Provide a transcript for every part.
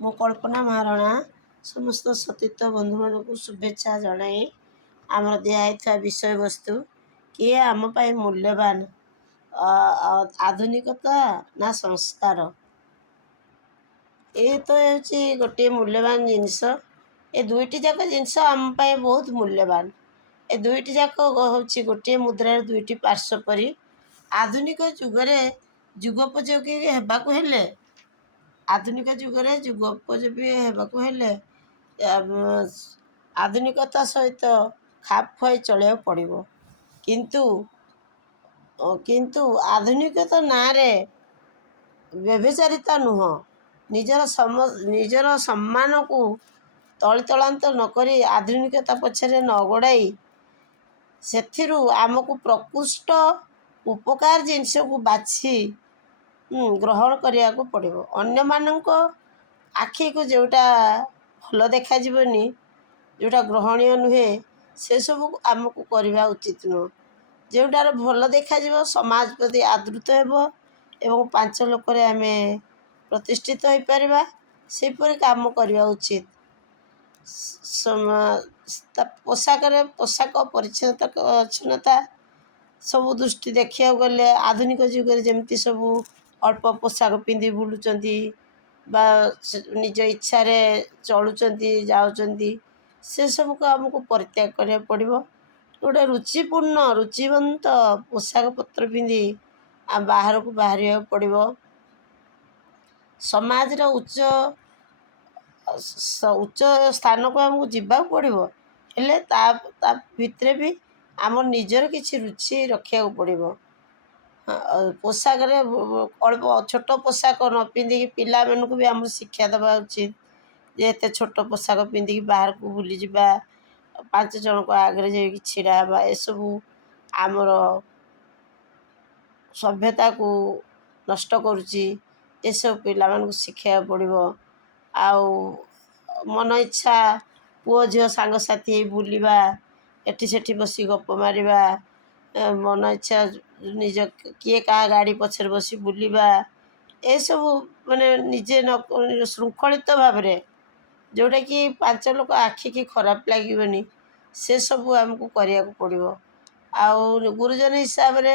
ମୁଁ କଳ୍ପନା ମହାରଣା ସମସ୍ତ ସତୀର୍ଥ ବନ୍ଧୁମାନଙ୍କୁ ଶୁଭେଚ୍ଛା ଜଣାଇ ଆମର ଦିଆହେଇଥିବା ବିଷୟବସ୍ତୁ କିଏ ଆମ ପାଇଁ ମୂଲ୍ୟବାନ, ଆଧୁନିକତା ନା ସଂସ୍କାର। ଏ ତ ହେଉଛି ଗୋଟିଏ ମୂଲ୍ୟବାନ ଜିନିଷ। ଏ ଦୁଇଟି ଯାକ ଜିନିଷ ଆମ ପାଇଁ ବହୁତ ମୂଲ୍ୟବାନ। ଏ ଦୁଇଟି ଯାକ ହେଉଛି ଗୋଟିଏ ମୁଦ୍ରାର ଦୁଇଟି ପାର୍ଶ୍ୱ ପରି। ଆଧୁନିକ ଯୁଗରେ ଯୁଗୋପଯୋଗୀ ହେବାକୁ ହେଲେ ଆଧୁନିକ ଯୁଗରେ ଯୁଗୋପଯୋଗୀ ହେବାକୁ ହେଲେ ଆଧୁନିକତା ସହିତ ଖାପ ଖୁଆଇ ଚଳିବାକୁ ପଡ଼ିବ। କିନ୍ତୁ ଆଧୁନିକତା ନାଁରେ ବ୍ୟଭିଚାରିତା ନୁହଁ। ନିଜର ସମ୍ମାନକୁ ତଳିତଳାନ୍ତ ନକରି ଆଧୁନିକତା ପଛରେ ନ ଗୋଡ଼ାଇ ସେଥିରୁ ଆମକୁ ପ୍ରକୃଷ୍ଟ ଉପକାର ଜିନିଷକୁ ବାଛି ଗ୍ରହଣ କରିବାକୁ ପଡ଼ିବ। ଅନ୍ୟମାନଙ୍କ ଆଖିକୁ ଯେଉଁଟା ଭଲ ଦେଖାଯିବନି, ଯେଉଁଟା ଗ୍ରହଣୀୟ ନୁହେଁ, ସେସବୁକୁ ଆମକୁ କରିବା ଉଚିତ ନୁହଁ। ଯେଉଁଟାର ଭଲ ଦେଖାଯିବ, ସମାଜ ପ୍ରତି ଆଦୃତ ହେବ ଏବଂ ପାଞ୍ଚ ଲୋକରେ ଆମେ ପ୍ରତିଷ୍ଠିତ ହୋଇପାରିବା, ସେହିପରି କାମ କରିବା ଉଚିତ। ପୋଷାକ ପରିଚ୍ଛନ୍ନତା ସବୁ ଦୃଷ୍ଟି ଦେଖିବାକୁ ଗଲେ ଆଧୁନିକ ଯୁଗରେ ଯେମିତି ସବୁ ଅଳ୍ପ ପୋଷାକ ପିନ୍ଧି ବୁଲୁଛନ୍ତି ବା ନିଜ ଇଚ୍ଛାରେ ଚଳୁଛନ୍ତି ଯାଉଛନ୍ତି, ସେସବୁକୁ ଆମକୁ ପରିତ୍ୟାଗ କରିବାକୁ ପଡ଼ିବ। ଗୋଟେ ରୁଚିବନ୍ତ ପୋଷାକ ପତ୍ର ପିନ୍ଧି ବାହାରକୁ ବାହାରିବାକୁ ପଡ଼ିବ। ସମାଜର ଉଚ୍ଚ ସ୍ଥାନକୁ ଆମକୁ ଯିବାକୁ ପଡ଼ିବ, ହେଲେ ତା ଭିତରେ ବି ଆମର ନିଜର କିଛି ରୁଚି ରଖିବାକୁ ପଡ଼ିବ। ପୋଷାକରେ ଅଳ୍ପ ଛୋଟ ପୋଷାକ ନ ପିନ୍ଧିକି ପିଲାମାନଙ୍କୁ ବି ଆମର ଶିକ୍ଷା ଦେବା ଉଚିତ ଯେ ଏତେ ଛୋଟ ପୋଷାକ ପିନ୍ଧିକି ବାହାରକୁ ବୁଲିଯିବା, ପାଞ୍ଚ ଜଣଙ୍କ ଆଗରେ ଯାଇକି ଛିଡ଼ା ହେବା, ଏସବୁ ଆମର ସଭ୍ୟତାକୁ ନଷ୍ଟ କରୁଛି। ଏସବୁ ପିଲାମାନଙ୍କୁ ଶିଖାଇବାକୁ ପଡ଼ିବ। ଆଉ ମନ ଇଚ୍ଛା ପୁଅ ଝିଅ ସାଙ୍ଗସାଥି ହେଇ ବୁଲିବା, ଏଠି ସେଠି ବସି ଗପ ମାରିବା, ମନ ଇଚ୍ଛା କିଏ କାହା ଗାଡ଼ି ପଛରେ ବସି ବୁଲିବା, ଏସବୁ ନିଜେ ଶୃଙ୍ଖଳିତ ଭାବରେ ଯେଉଁଟାକି ପାଞ୍ଚ ଲୋକ ଆଖିକି ଖରାପ ଲାଗିବନି, ସେସବୁ ଆମକୁ କରିବାକୁ ପଡ଼ିବ। ଆଉ ଗୁରୁଜନ ହିସାବରେ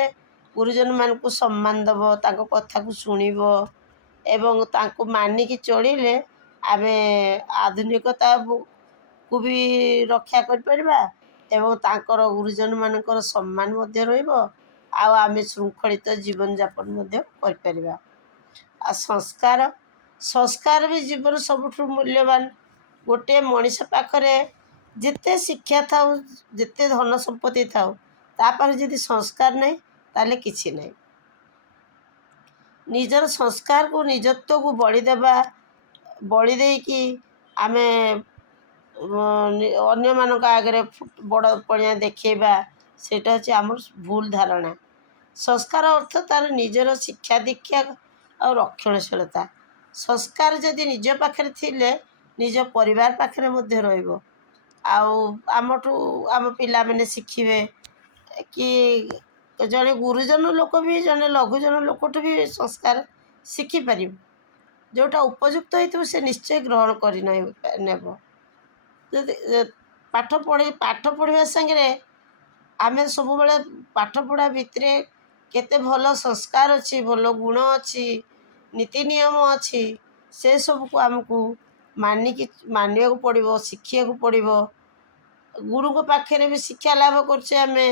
ଗୁରୁଜନମାନଙ୍କୁ ସମ୍ମାନ ଦେବ, ତାଙ୍କ କଥାକୁ ଶୁଣିବ ଏବଂ ତାଙ୍କୁ ମାନିକି ଚଳିଲେ ଆମେ ଆଧୁନିକତାକୁ ବି ରକ୍ଷା କରିପାରିବା ଏବଂ ତାଙ୍କର ଗୁରୁଜନମାନଙ୍କର ସମ୍ମାନ ମଧ୍ୟ ରହିବ। ଆଉ ଆମେ ଶୃଙ୍ଖଳିତ ଜୀବନଯାପନ ମଧ୍ୟ କରିପାରିବା। ଆଉ ସଂସ୍କାର ବି ଜୀବନ ସବୁଠୁ ମୂଲ୍ୟବାନ। ଗୋଟିଏ ମଣିଷ ପାଖରେ ଯେତେ ଶିକ୍ଷା ଥାଉ, ଯେତେ ଧନ ସମ୍ପତ୍ତି ଥାଉ, ତା ପାଖରେ ଯଦି ସଂସ୍କାର ନାହିଁ, ତାହେଲେ କିଛି ନାହିଁ। ନିଜର ସଂସ୍କାରକୁ ନିଜତ୍ୱକୁ ବଳି ଦେଇକି ଆମେ ଅନ୍ୟମାନଙ୍କ ଆଗରେ ବଡ଼ ପଣିଆ ଦେଖାଇବା, ସେଇଟା ହେଉଛି ଆମର ଭୁଲ ଧାରଣା। ସଂସ୍କାର ଅର୍ଥ ତା'ର ନିଜର ଶିକ୍ଷା ଦୀକ୍ଷା ଆଉ ରକ୍ଷଣଶୀଳତା। ସଂସ୍କାର ଯଦି ନିଜ ପାଖରେ ଥିଲେ ନିଜ ପରିବାର ପାଖରେ ମଧ୍ୟ ରହିବ। ଆଉ ଆମ ପିଲାମାନେ ଶିଖିବେ କି ଜଣେ ଗୁରୁଜନ ଲୋକ ବି ଜଣେ ଲଘୁଜନ ଲୋକଠୁ ବି ସଂସ୍କାର ଶିଖିପାରିବ। ଯେଉଁଟା ଉପଯୁକ୍ତ ହେଇଥିବ ସେ ନିଶ୍ଚୟ ଗ୍ରହଣ କରି ନେବ। ଯଦି ପାଠ ପଢ଼ିବା ସାଙ୍ଗରେ ଆମେ ସବୁବେଳେ ପାଠ ପଢ଼ା ଭିତରେ କେତେ ଭଲ ସଂସ୍କାର ଅଛି, ଭଲ ଗୁଣ ଅଛି, ନୀତି ନିୟମ ଅଛି, ସେସବୁକୁ ଆମକୁ ମାନିବାକୁ ପଡ଼ିବ, ଶିଖିବାକୁ ପଡ଼ିବ। ଗୁରୁଙ୍କ ପାଖରେ ବି ଶିକ୍ଷା ଲାଭ କରୁଛେ ଆମେ,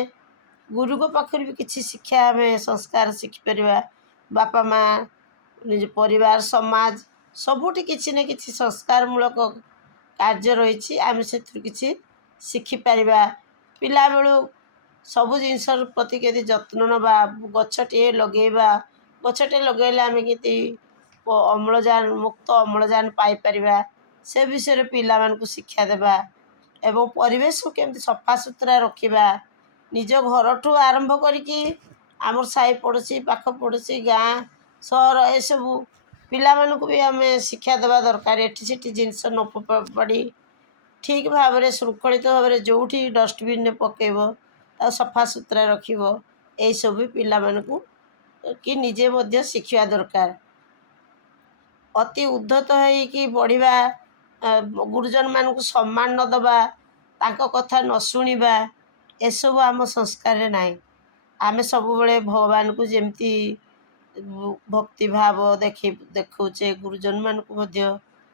ଗୁରୁଙ୍କ ପାଖରେ ବି କିଛି ଶିକ୍ଷା ଆମେ ସଂସ୍କାର ଶିଖିପାରିବା। ବାପା ମା', ନିଜ ପରିବାର, ସମାଜ, ସବୁଠି କିଛି ନା କିଛି ସଂସ୍କାରମୂଳକ କାର୍ଯ୍ୟ ରହିଛି, ଆମେ ସେଥିରୁ କିଛି ଶିଖିପାରିବା। ପିଲାବେଳୁ ସବୁ ଜିନିଷର ପ୍ରତି କେମିତି ଯତ୍ନ ନେବା, ଗଛଟିଏ ଲଗେଇବା, ଗଛଟିଏ ଲଗେଇଲେ ଆମେ କେମିତି ମୁକ୍ତ ଅମ୍ଳଜାନ ପାଇପାରିବା, ସେ ବିଷୟରେ ପିଲାମାନଙ୍କୁ ଶିକ୍ଷା ଦେବା ଏବଂ ପରିବେଶକୁ କେମିତି ସଫା ସୁତୁରା ରଖିବା, ନିଜ ଘରଠୁ ଆରମ୍ଭ କରିକି ଆମର ସାହି ପଡ଼ୋଶୀ, ପାଖ ପଡ଼ୋଶୀ, ଗାଁ ସହର, ଏସବୁ ପିଲାମାନଙ୍କୁ ବି ଆମେ ଶିକ୍ଷା ଦେବା ଦରକାର। ଏଠି ସେଠି ଜିନିଷ ନ ଫୋପାଡ଼ି ଠିକ୍ ଭାବରେ ଶୃଙ୍ଖଳିତ ଭାବରେ ଯେଉଁଠି ଡଷ୍ଟବିନ୍ରେ ପକାଇବ ଆଉ ସଫା ସୁତୁରା ରଖିବ, ଏଇସବୁ ପିଲାମାନଙ୍କୁ କି ନିଜେ ମଧ୍ୟ ଶିଖିବା ଦରକାର। ଅତି ଉଦ୍ଧତ ହେଇକି ବଢ଼ିବା, ଗୁରୁଜନମାନଙ୍କୁ ସମ୍ମାନ ନ ଦେବା, ତାଙ୍କ କଥା ନ ଶୁଣିବା, ଏସବୁ ଆମ ସଂସ୍କାରରେ ନାହିଁ। ଆମେ ସବୁବେଳେ ଭଗବାନଙ୍କୁ ଯେମିତି ଭକ୍ତିଭାବ ଦେଖାଉଛେ, ଗୁରୁଜନମାନଙ୍କୁ ମଧ୍ୟ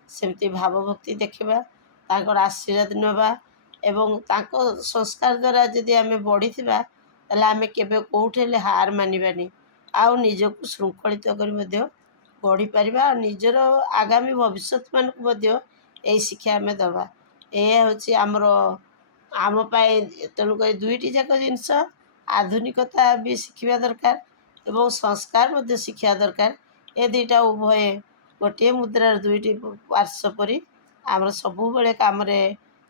ସେମିତି ଭାବ ଭକ୍ତି ଦେଖିବା, ତାଙ୍କର ଆଶୀର୍ବାଦ ନେବା ଏବଂ ତାଙ୍କ ସଂସ୍କାର ଦ୍ୱାରା ଯଦି ଆମେ ବଢ଼ିଥିବା ତାହେଲେ ଆମେ କେବେ କେଉଁଠି ହେଲେ ହାର ମାନିବାନି, ଆଉ ନିଜକୁ ଶୃଙ୍ଖଳିତ କରି ମଧ୍ୟ ବଢ଼ିପାରିବା ଆଉ ନିଜର ଆଗାମୀ ଭବିଷ୍ୟତମାନଙ୍କୁ ମଧ୍ୟ ଏହି ଶିକ୍ଷା ଆମେ ଦେବା। ଏହା ହେଉଛି ଆମ ପାଇଁ। ତେଣୁକରି ଦୁଇଟି ଯାକ ଜିନିଷ, ଆଧୁନିକତା ବି ଶିଖିବା ଦରକାର ଏବଂ ସଂସ୍କାର ମଧ୍ୟ ଶିଖିବା ଦରକାର। ଏ ଦୁଇଟା ଉଭୟ ଗୋଟିଏ ମୁଦ୍ରାର ଦୁଇଟି ପାର୍ଶ୍ୱ ପରି ଆମର ସବୁବେଳେ କାମରେ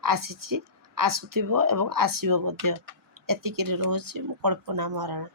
ଆସିଛି, ଆସୁଥିବ ଏବଂ ଆସିବ ମଧ୍ୟ। ଏତିକିରେ ରହୁଛି ମୁଁ, କଳ୍ପନା ମହାରଣା।